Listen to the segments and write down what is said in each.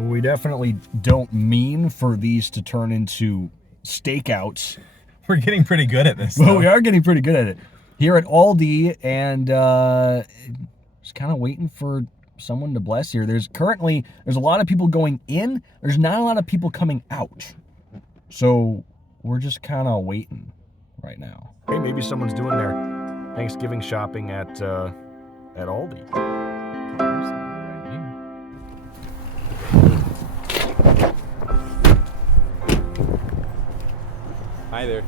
We definitely don't mean for these to turn into stakeouts. We're getting pretty good at this. Well, we are getting pretty good at it. Here at Aldi, and just kind of waiting for someone to bless here. There's a lot of people going in. There's not a lot of people coming out. So we're just kind of waiting right now. Hey, maybe someone's doing their Thanksgiving shopping at Aldi. Hi there.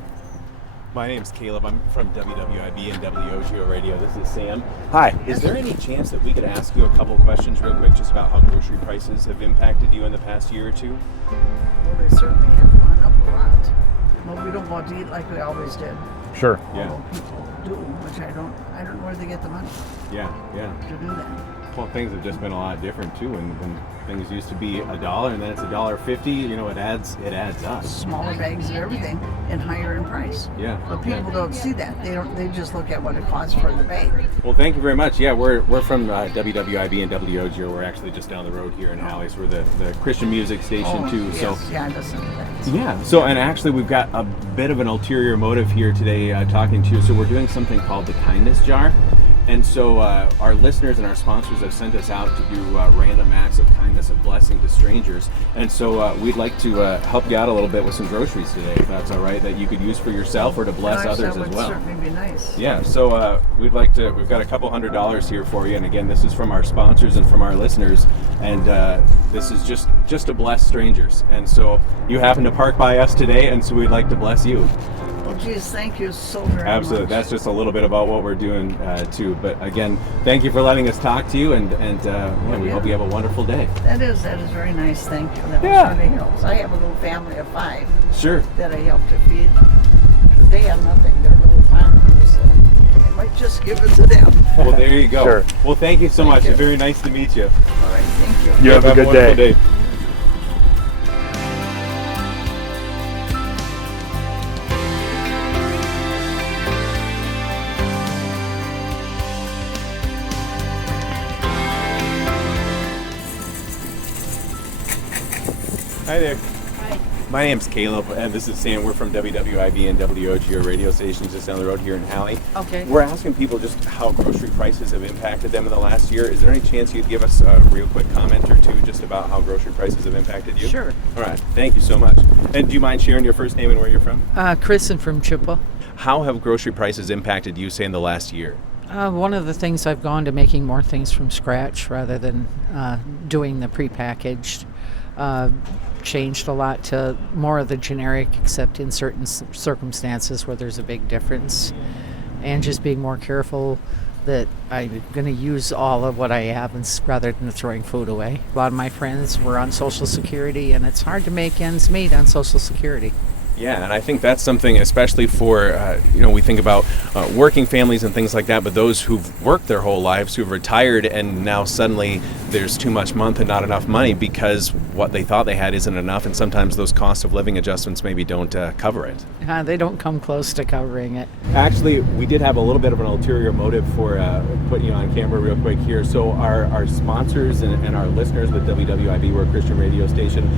My name's Caleb. I'm from WWIB and WOGO Radio. This is Sam. Hi. Is there any chance that we could ask you a couple questions real quick just about how grocery prices have impacted you in the past year or two? Well, they certainly have gone up a lot. Well, we don't go out to eat like we always did. Sure. Yeah. Although people do, which I don't know where they get the money Yeah. to do that. Well, things have just been a lot different too. When things used to be $1 and then it's $1.50, you know, it adds up. Smaller bags of everything and higher in price. Yeah. But people don't see that. They just look at what it costs for the bag. Well, thank you very much. Yeah, we're from WWIB and WOGO. We're actually just down the road here in Halley's. We're the Christian music station too. Yes. So Yeah, I listen to that. yeah. So and actually we've got a bit of an ulterior motive here today talking to you. So we're doing something called the kindness jar. And so our listeners and our sponsors have sent us out to do random acts of kindness and blessing to strangers. And so we'd like to help you out a little bit with some groceries today, if that's all right, that you could use for yourself or to bless others as well. That would certainly be nice. Yeah, so we've got a couple $100 here for you. And again, this is from our sponsors and from our listeners. And this is just to bless strangers. And so you happen to park by us today, and so we'd like to bless you. Well, geez, thank you so very much. Absolutely. That's just a little bit about what we're doing too. But again, thank you for letting us talk to you, and we hope you have a wonderful day. That is very nice. Thank you. That really helps. I have a little family of 5. Sure. That I help to feed. They have nothing. They're little families. So I might just give it to them. Well, there you go. Sure. Well, thank you so much. you. It's very nice to meet you. All right. Thank you. You have a good wonderful day. Hi there. Hi. My name's Caleb, and this is Sam. We're from WWIB and WOGO radio stations just down the road here in Halley. Okay. We're asking people just how grocery prices have impacted them in the last year. Is there any chance you'd give us a real quick comment or two just about how grocery prices have impacted you? Sure. All right. Thank you so much. And do you mind sharing your first name and where you're from? Kristen from Chippewa. How have grocery prices impacted you, say, in the last year? One of the things I've gone to making more things from scratch rather than doing the prepackaged. Changed a lot to more of the generic, except in certain circumstances where there's a big difference, and just being more careful that I'm going to use all of what I have rather than throwing food away. A lot of my friends were on Social Security, and it's hard to make ends meet on Social Security. Yeah, and I think that's something, especially for, we think about working families and things like that, but those who've worked their whole lives, who've retired, and now suddenly there's too much month and not enough money because what they thought they had isn't enough, and sometimes those cost of living adjustments maybe don't cover it. They don't come close to covering it. Actually, we did have a little bit of an ulterior motive for putting you on camera real quick here. So our sponsors and our listeners with WWIB, we're a Christian radio station,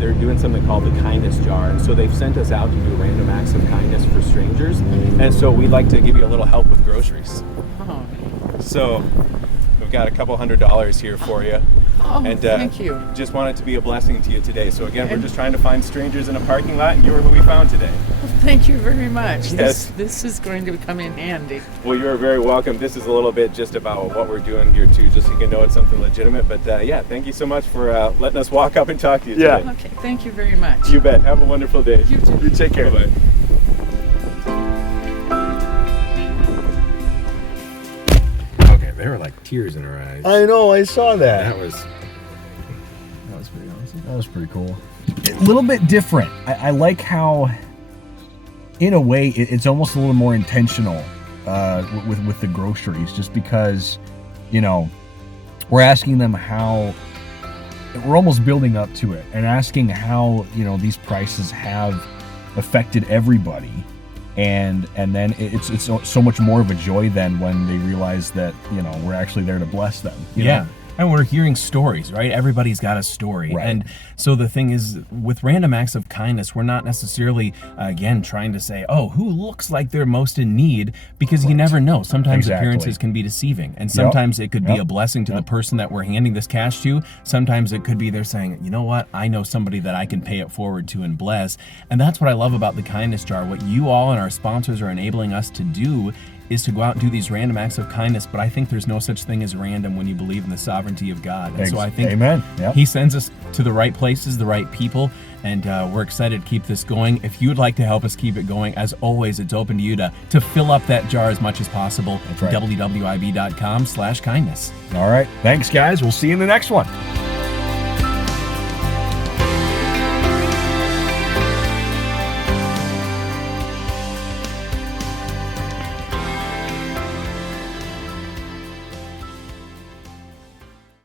they're doing something called the kindness jar, and so they've sent us out to do random acts of kindness for strangers, and so we'd like to give you a little help with groceries. Oh, So we've got a couple $100 here for you. And thank you. just wanted to be a blessing to you today. So again, we're just trying to find strangers in a parking lot, and you were who we found today. Thank you very much. Yes. This is going to come in handy. Well, you're very welcome. This is a little bit just about what we're doing here too, just so you can know it's something legitimate. But thank you so much for letting us walk up and talk to you today. Okay, thank you very much. You bet. Have a wonderful day. You too. You take care. Bye-bye. Okay, there were like tears in her eyes. I know, I saw that. That was pretty awesome. That was pretty cool. A little bit different. I like how, in a way, it's almost a little more intentional with the groceries, just because, we're asking them how, we're almost building up to it and asking how, these prices have affected everybody. And then it's so much more of a joy then when they realize that, we're actually there to bless them. Yeah. And we're hearing stories, right? Everybody's got a story. Right. And so the thing is, with random acts of kindness, we're not necessarily, again, trying to say, oh, who looks like they're most in need, because you never know. Sometimes appearances can be deceiving. And sometimes it could be a blessing to the person that we're handing this cash to. Sometimes it could be they're saying, you know what, I know somebody that I can pay it forward to and bless. And that's what I love about the kindness jar. What you all and our sponsors are enabling us to do is to go out and do these random acts of kindness. But I think there's no such thing as random when you believe in the sovereignty of God. And so I think Amen. Yep. He sends us to the right places, the right people, and we're excited to keep this going. If you would like to help us keep it going, as always, it's open to you to fill up that jar as much as possible. That's right. www.ib.com/kindness. All right. Thanks, guys. We'll see you in the next one.